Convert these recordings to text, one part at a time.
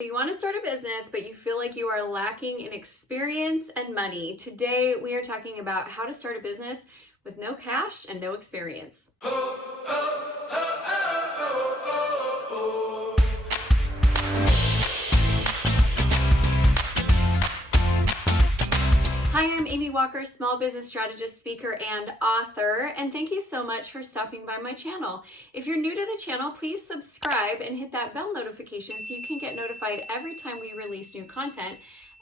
You want to start a business, but you feel like you are lacking in experience and money. Today, we are talking about how to start a business with no cash and no experience. Hi, I'm Amy Walker, small business strategist, speaker, and author, and thank you so much for stopping by my channel. If you're new to the channel, please subscribe and hit that bell notification so you can get notified every time we release new content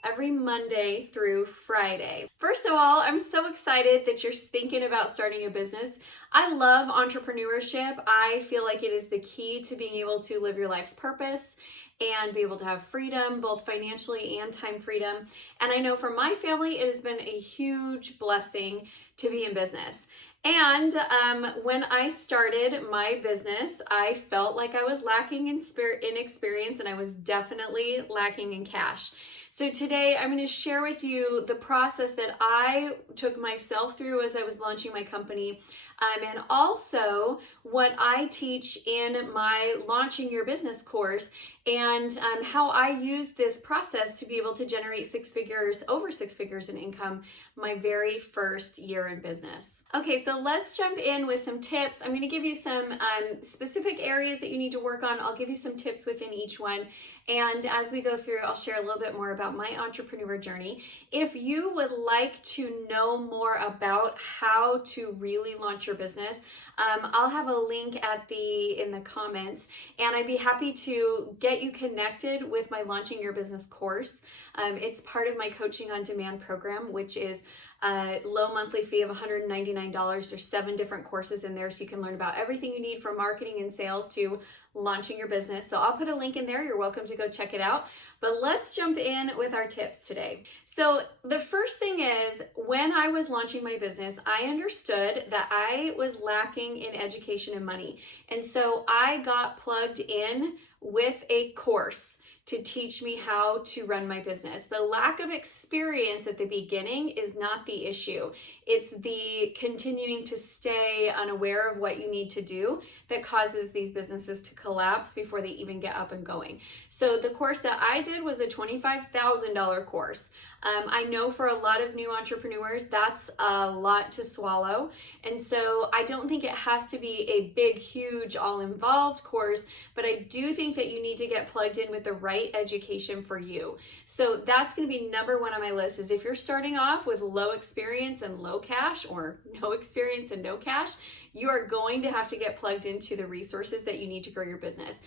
every Monday through Friday. First of all, I'm so excited that you're thinking about starting a business. I love entrepreneurship. I feel like it is the key to being able to live your life's purpose and be able to have freedom, both financially and time freedom. And I know for my family, it has been a huge blessing to be in business. And when I started my business, I felt like I was lacking in experience, and I was definitely lacking in cash. So today I'm going to share with you the process that I took myself through as I was launching my company, and also what I teach in my Launching Your Business course, and how I used this process to be able to generate over six figures in income my very first year in business. Okay, so let's jump in with some tips. I'm going to give you some specific areas that you need to work on. I'll give you some tips within each one. And as we go through, I'll share a little bit more about my entrepreneur journey. If you would like to know more about how to really launch your business, I'll have a link in the comments, and I'd be happy to get you connected with my Launching Your Business course. It's part of my Coaching on Demand program, which is a low monthly fee of $199. There's 7 different courses in there, so you can learn about everything you need from marketing and sales to launching your business. So I'll put a link in there. You're welcome to go check it out. But let's jump in with our tips today. So the first thing is, when I was launching my business, I understood that I was lacking in education and money. And so I got plugged in with a course to teach me how to run my business. The lack of experience at the beginning is not the issue. It's the continuing to stay unaware of what you need to do that causes these businesses to collapse before they even get up and going. So the course that I did was a $25,000 course. I know for a lot of new entrepreneurs, that's a lot to swallow. And so I don't think it has to be a big, huge, all-involved course, but I do think that you need to get plugged in with the right education for you. So that's going to be number one on my list, is if you're starting off with low experience and low cash, or no experience and no cash, you are going to have to get plugged into the resources that you need to grow your business.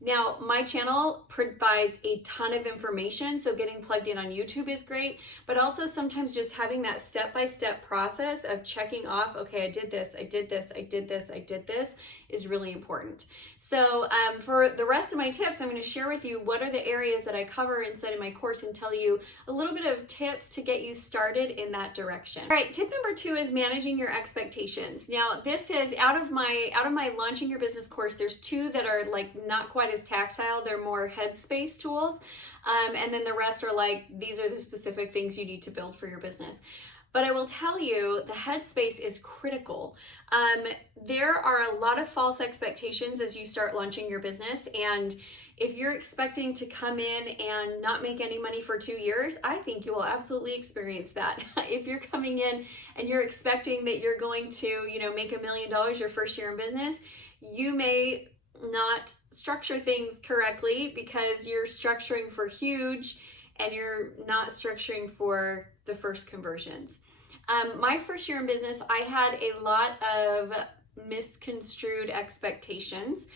Now, my channel provides a ton of information, so getting plugged in on YouTube is great, but also sometimes just having that step-by-step process of checking off, okay, I did this, I did this, I did this, I did this, is really important. So for the rest of my tips, I'm going to share with you what are the areas that I cover inside of my course and tell you a little bit of tips to get you started in that direction. All right, tip number 2 is managing your expectations. Now, this is out of my Launching Your Business course. There's 2 that are like not quite as tactile. They're more headspace tools. And then the rest are like, these are the specific things you need to build for your business. But I will tell you, the headspace is critical. There are a lot of false expectations as you start launching your business. And if you're expecting to come in and not make any money for 2 years, I think you will absolutely experience that. If you're coming in and you're expecting that you're going to, make $1 million your first year in business, you may not structure things correctly because you're structuring for huge and you're not structuring for the first conversions. My first year in business, I had a lot of misconstrued expectations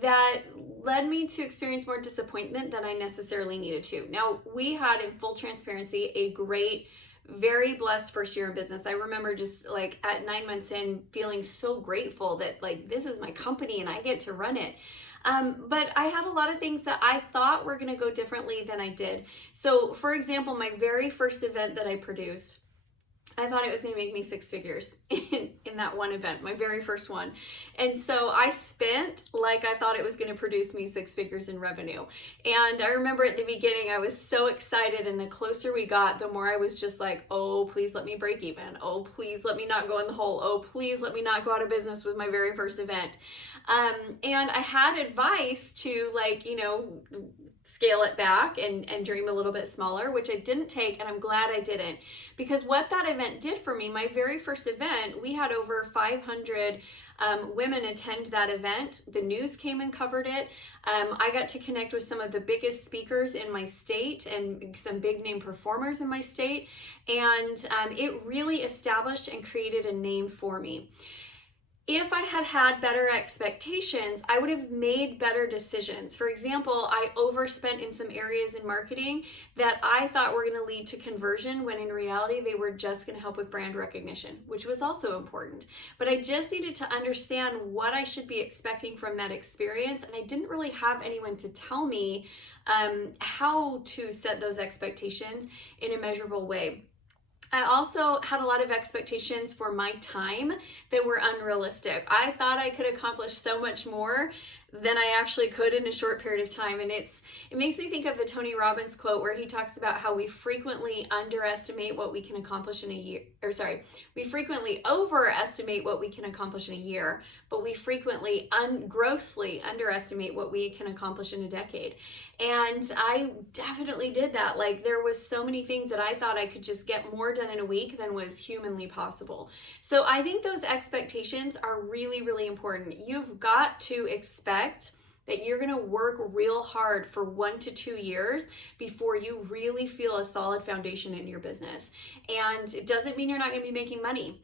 that led me to experience more disappointment than I necessarily needed to. Now, we had, in full transparency, a great, very blessed first year in business. I remember just like at 9 months in feeling so grateful that like, this is my company and I get to run it. But I had a lot of things that I thought were going to go differently than I did. So for example, my very first event that I produced, I thought it was going to make me 6 figures in that one event, my very first one. And so I spent like I thought it was going to produce me 6 figures in revenue. And I remember at the beginning, I was so excited. And the closer we got, the more I was just like, oh, please let me break even. Oh, please let me not go in the hole. Oh, please let me not go out of business with my very first event. And I had advice to scale it back and dream a little bit smaller, which I didn't take, and I'm glad I didn't, because what that event did for me, my very first event, we had over 500 women attend that event. The news came and covered it. I got to connect with some of the biggest speakers in my state and some big name performers in my state, and it really established and created a name for me. If I had had better expectations, I would have made better decisions. For example, I overspent in some areas in marketing that I thought were going to lead to conversion, when in reality they were just going to help with brand recognition, which was also important. But I just needed to understand what I should be expecting from that experience, and I didn't really have anyone to tell me how to set those expectations in a measurable way. I also had a lot of expectations for my time that were unrealistic. I thought I could accomplish so much more than I actually could in a short period of time. And it makes me think of the Tony Robbins quote where he talks about how we frequently underestimate what we can accomplish in a year, we frequently overestimate what we can accomplish in a year, but we frequently grossly underestimate what we can accomplish in a decade. And I definitely did that. Like, there was so many things that I thought I could just get more done in a week than was humanly possible. So I think those expectations are really, really important. You've got to expect that you're going to work real hard for 1 to 2 years before you really feel a solid foundation in your business. And it doesn't mean you're not going to be making money.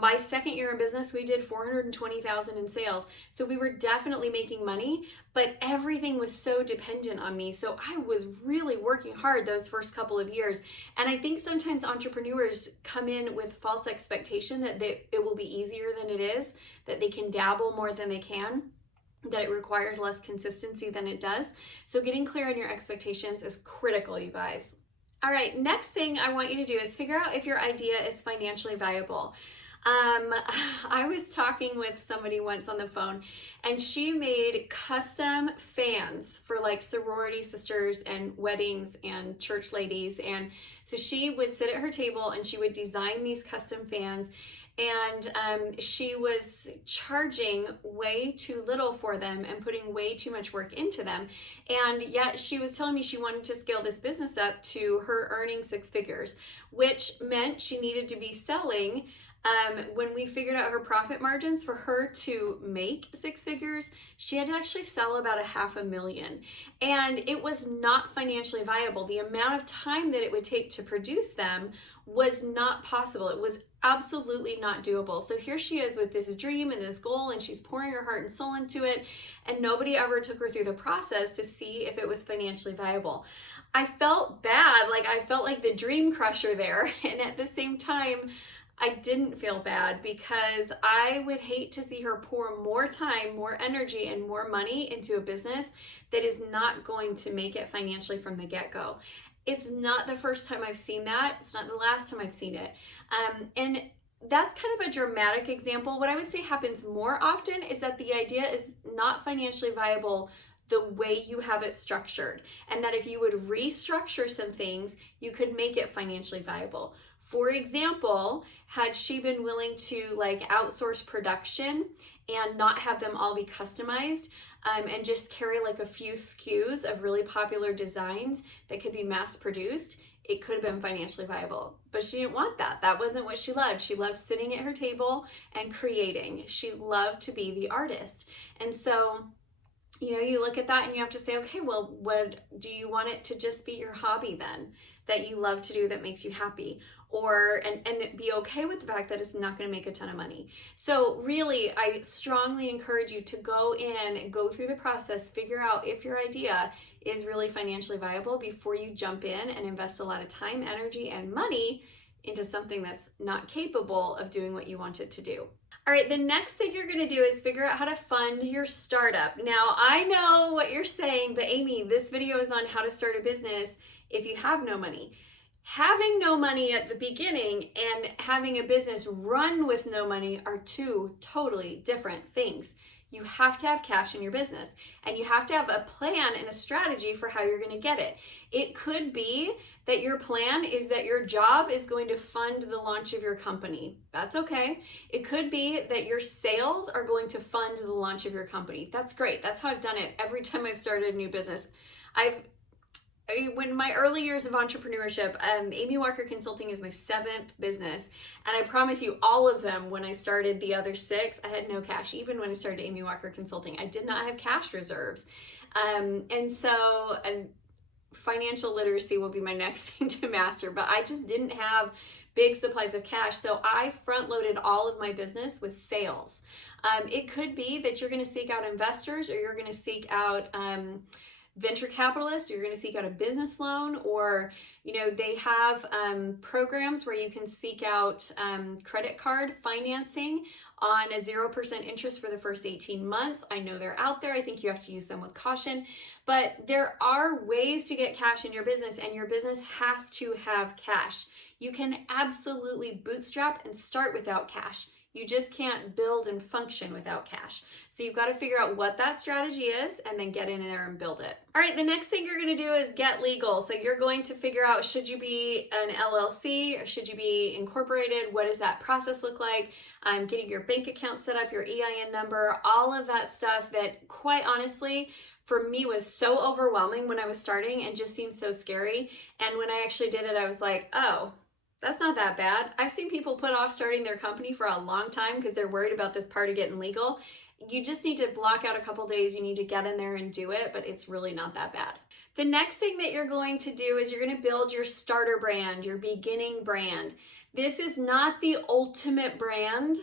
My second year in business, we did $420,000 in sales. So we were definitely making money, but everything was so dependent on me. So I was really working hard those first couple of years. And I think sometimes entrepreneurs come in with false expectation that it will be easier than it is, that they can dabble more than they can, that it requires less consistency than it does. So getting clear on your expectations is critical, you guys. All right, next thing I want you to do is figure out if your idea is financially viable. I was talking with somebody once on the phone, and she made custom fans for like sorority sisters and weddings and church ladies. And so she would sit at her table and she would design these custom fans, and she was charging way too little for them and putting way too much work into them. And yet she was telling me she wanted to scale this business up to her earning 6 figures, which meant she needed to be selling. When we figured out her profit margins, for her to make 6 figures, she had to actually sell about $500,000. And it was not financially viable. The amount of time that it would take to produce them was not possible. It was absolutely not doable. So here she is with this dream and this goal, and she's pouring her heart and soul into it, and nobody ever took her through the process to see if it was financially viable. I felt bad. Like, I felt like the dream crusher there. And at the same time, I didn't feel bad, because I would hate to see her pour more time, more energy, and more money into a business that is not going to make it financially from the get-go. It's not the first time I've seen that. It's not the last time I've seen it. And that's kind of a dramatic example. What I would say happens more often is that the idea is not financially viable the way you have it structured, and that if you would restructure some things, you could make it financially viable. For example, had she been willing to like outsource production and not have them all be customized, and just carry like a few SKUs of really popular designs that could be mass produced, it could have been financially viable. But she didn't want that. That wasn't what she loved. She loved sitting at her table and creating. She loved to be the artist. And so, you look at that and you have to say, okay, well, what do you want it to just be your hobby then, that you love to do, that makes you happy? Or and be okay with the fact that it's not going to make a ton of money. So really, I strongly encourage you to go in, go through the process, figure out if your idea is really financially viable before you jump in and invest a lot of time, energy, and money into something that's not capable of doing what you want it to do. All right, the next thing you're going to do is figure out how to fund your startup. Now, I know what you're saying, but Amy, this video is on how to start a business if you have no money. Having no money at the beginning and having a business run with no money are two totally different things. You have to have cash in your business, and you have to have a plan and a strategy for how you're going to get it. It could be that your plan is that your job is going to fund the launch of your company. That's okay. It could be that your sales are going to fund the launch of your company. That's great. That's how I've done it every time I've started a new business. When my early years of entrepreneurship, Amy Walker Consulting is my 7th business. And I promise you, all of them, when I started the other 6, I had no cash. Even when I started Amy Walker Consulting, I did not have cash reserves. And financial literacy will be my next thing to master, but I just didn't have big supplies of cash. So I front loaded all of my business with sales. It could be that you're going to seek out investors, or you're going to seek out venture capitalists, or you're going to seek out a business loan, or they have programs where you can seek out credit card financing on a 0% interest for the first 18 months. I know they're out there. I think you have to use them with caution, but there are ways to get cash in your business, and your business has to have cash. You can absolutely bootstrap and start without cash. You just can't build and function without cash. So you've got to figure out what that strategy is and then get in there and build it. All right, the next thing you're going to do is get legal. So you're going to figure out, should you be an LLC or should you be incorporated? What does that process look like? Getting your bank account set up, your EIN number, all of that stuff that, quite honestly, for me was so overwhelming when I was starting and just seemed so scary. And when I actually did it, I was like, oh, that's not that bad. I've seen people put off starting their company for a long time because they're worried about this part of getting legal. You just need to block out a couple days. You need to get in there and do it, but it's really not that bad. The next thing that you're going to do is you're going to build your starter brand, your beginning brand. This is not the ultimate brand.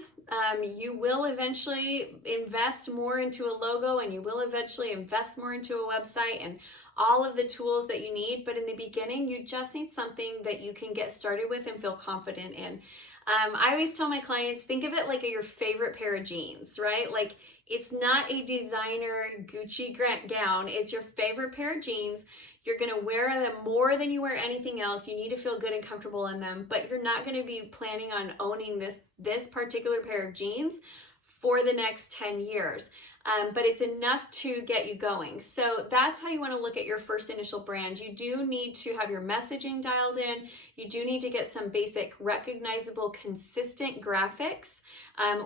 You will eventually invest more into a logo, and you will eventually invest more into a website and all of the tools that you need. But in the beginning, you just need something that you can get started with and feel confident in. I always tell my clients, think of it like your favorite pair of jeans, right? Like, it's not a designer Gucci gown. It's your favorite pair of jeans. You're going to wear them more than you wear anything else. You need to feel good and comfortable in them, but you're not going to be planning on owning this particular pair of jeans for the next 10 years. But it's enough to get you going. So that's how you want to look at your first initial brand. You do need to have your messaging dialed in. You do need to get some basic, recognizable, consistent graphics.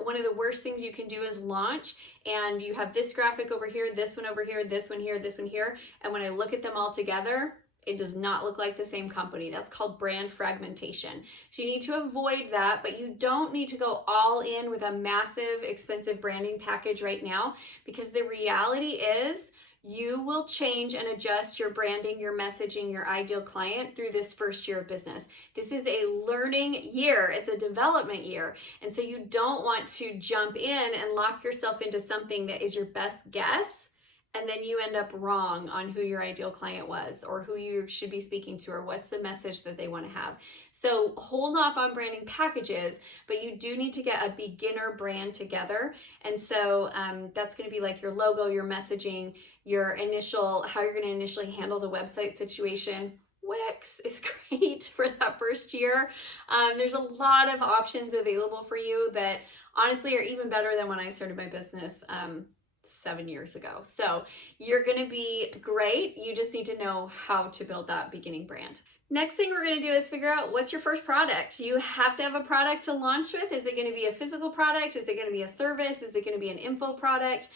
One of the worst things you can do is launch, and you have this graphic over here, this one over here, this one here, this one here. And when I look at them all together, it does not look like the same company. That's called brand fragmentation. So you need to avoid that, but you don't need to go all in with a massive, expensive branding package right now, because the reality is you will change and adjust your branding, your messaging, your ideal client through this first year of business. This is a learning year. It's a development year. And so you don't want to jump in and lock yourself into something that is your best guess, and then you end up wrong on who your ideal client was, or who you should be speaking to, or what's the message that they want to have. So hold off on branding packages, but you do need to get a beginner brand together. And so that's going to be like your logo, your messaging, your initial, how you're going to initially handle the website situation. Wix is great for that first year. There's a lot of options available for you that honestly are even better than when I started my business 7 years ago. So you're going to be great. You just need to know how to build that beginning brand. Next thing we're going to do is figure out, what's your first product? You have to have a product to launch with. Is it going to be a physical product? Is it going to be a service? Is it going to be an info product?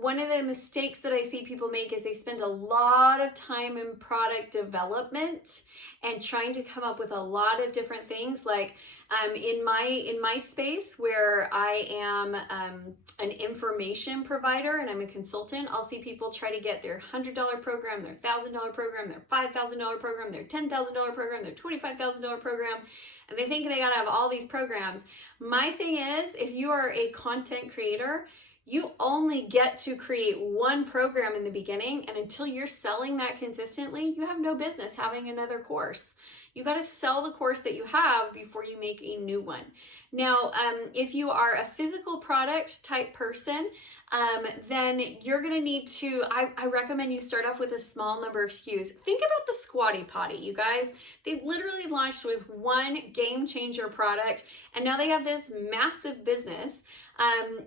One of the mistakes that I see people make is they spend a lot of time in product development and trying to come up with a lot of different things. Like in my space, where I am an information provider and I'm a consultant, I'll see people try to get their $100 program, their $1,000 program, their $5,000 program, their $10,000 program, their $25,000 program, and they think they gotta have all these programs. My thing is, if you are a content creator, you only get to create one program in the beginning, and until you're selling that consistently, you have no business having another course. You got to sell the course that you have before you make a new one. Now, if you are a physical product type person, then you're going to need to, I recommend you start off with a small number of SKUs. Think about the Squatty Potty, you guys. They literally launched with one game changer product, and now they have this massive business.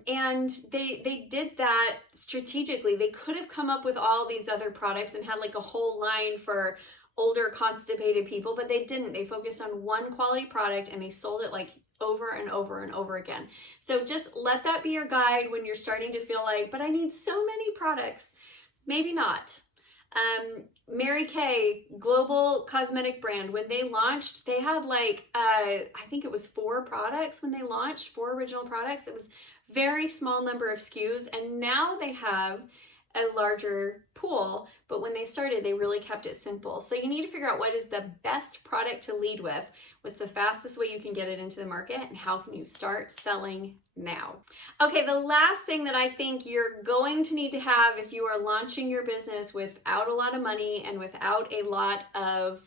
And they did that strategically. They could have come up with all these other products and had like a whole line for older constipated people, but they didn't. They focused on one quality product and they sold it like over and over and over again. So just let that be your guide when you're starting to feel like, but I need so many products. Maybe not. Mary Kay, global cosmetic brand, when they launched, they had like, I think it was 4 products when they launched, 4 original products. It was very small number of SKUs, and now they have a larger pool, but when they started, they really kept it simple. So you need to figure out what is the best product to lead with, what's the fastest way you can get it into the market, and how can you start selling now. Okay, the last thing that I think you're going to need to have if you are launching your business without a lot of money and without a lot of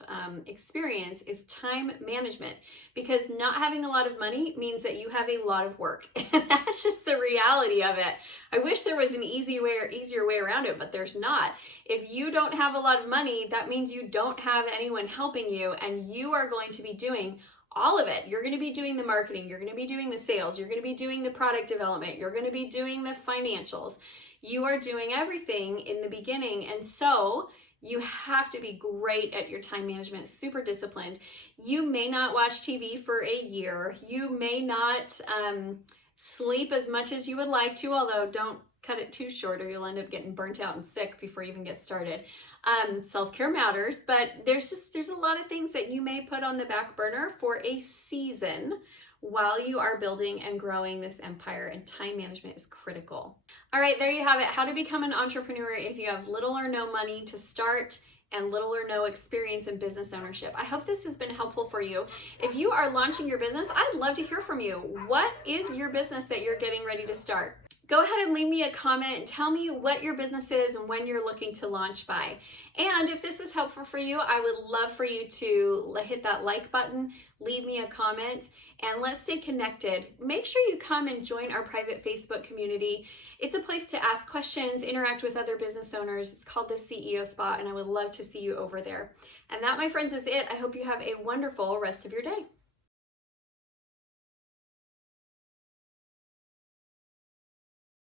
experience is time management, because not having a lot of money means that you have a lot of work, and that's just the reality of it. I wish there was an easy way or easier way around it, but there's not. If you don't have a lot of money, that means you don't have anyone helping you, and you are going to be doing all of it. You're going to be doing the marketing, you're going to be doing the sales, you're going to be doing the product development, you're going to be doing the financials. You are doing everything in the beginning, and so you have to be great at your time management, super disciplined. You may not watch TV for a year. You may not sleep as much as you would like to, although don't cut it too short or you'll end up getting burnt out and sick before you even get started. Self-care matters, but there's a lot of things that you may put on the back burner for a season while you are building and growing this empire, and time management is critical. All right, there you have it. How to become an entrepreneur if you have little or no money to start and little or no experience in business ownership. I hope this has been helpful for you. If you are launching your business, I'd love to hear from you. What is your business that you're getting ready to start? Go ahead and leave me a comment and tell me what your business is and when you're looking to launch by. And if this was helpful for you, I would love for you to hit that like button, leave me a comment, and let's stay connected. Make sure you come and join our private Facebook community. It's a place to ask questions, interact with other business owners. It's called the CEO Spot, and I would love to see you over there. And that, my friends, is it. I hope you have a wonderful rest of your day.